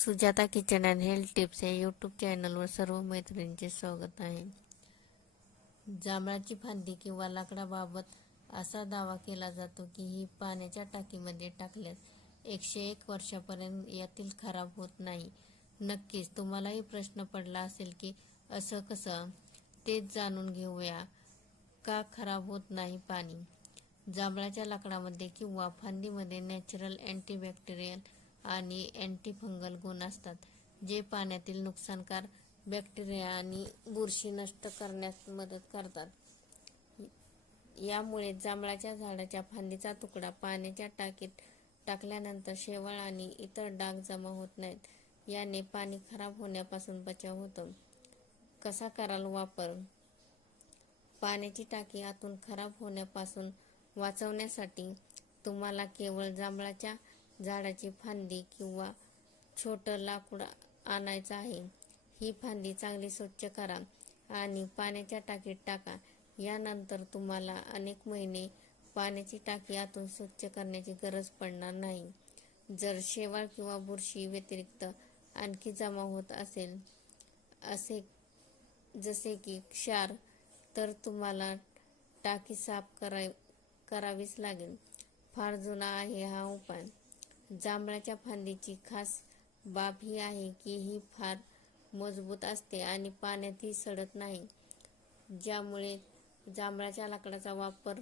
Sujata kitchen and health tips या YouTube चॅनलवर सर्व मैत्रिणींचे स्वागत आहे. जांभळाची फांदी किंवा लाकडाबाबत असा दावा केला जातो की ही पाण्याच्या टाकीमध्ये टाकल्यास 101 वर्षापर्यंत यातील खराब होत नाही. नक्कीच तुम्हालाही प्रश्न पडला असेल की असं कसं? तेच जाणून घेऊया. का खराब होत नाही पाणी? जांभळाच्या लाकडामध्ये किंवा फांदीमध्ये नॅचरल अँटीबॅक्टेरियल आणि अँटीफंगल गुण असतात, जे पाण्यातील नुकसानकार बॅक्टेरिया आणि बुरशी नष्ट करण्यास मदत करतात. यामुळे जांभळाच्या झाडाच्या फांदीचा तुकडा पाण्याच्या टाकीत टाकल्यानंतर शेवाळ आणि इतर डाग जमा होत नाहीत. याने पाणी खराब होण्यापासून बचाव होतो. कसा कराल वापर? पाण्याची टाकी आतून खराब होण्यापासून वाचवण्यासाठी तुम्हाला केवळ जांभळाच्या झाडाची फांदी किंवा छोटं लाकूड आणायचं आहे. ही फांदी चांगली स्वच्छ करा आणि पाण्याच्या टाकीत टाका. यानंतर तुम्हाला अनेक महिने पाण्याची टाकी आतून स्वच्छ करण्याची गरज पडणार नाही. जर शेवाळ किंवा बुरशी व्यतिरिक्त आणखी जमा होत असेल, जसे की क्षार, तर तुम्हाला टाकी साफ करावीच लागेल. फार जुना आहे हा उपाय. जांभळाच्या फांदीची खास बाब ही आहे की ही फार मजबूत असते आणि पाण्यातही सडत नाही, ज्यामुळे जांभळाच्या लाकडाचा वापर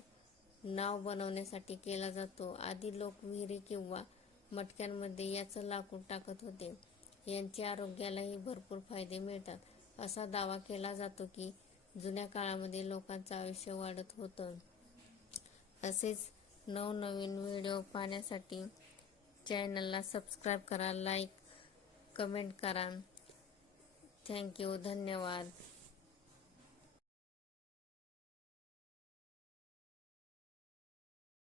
नाव बनवण्यासाठी केला जातो. आधी लोक विहिरी किंवा मटक्यांमध्ये याचं लाकूड टाकत होते. यांचे आरोग्यालाही भरपूर फायदे मिळतात. असा दावा केला जातो की जुन्या काळामध्ये लोकांचं आयुष्य वाढत होतं. असेच नवनवीन व्हिडिओ पाहण्यासाठी चॅनलला सबस्क्राईब करा, लाईक, कमेंट करा. थँक्यू. धन्यवाद.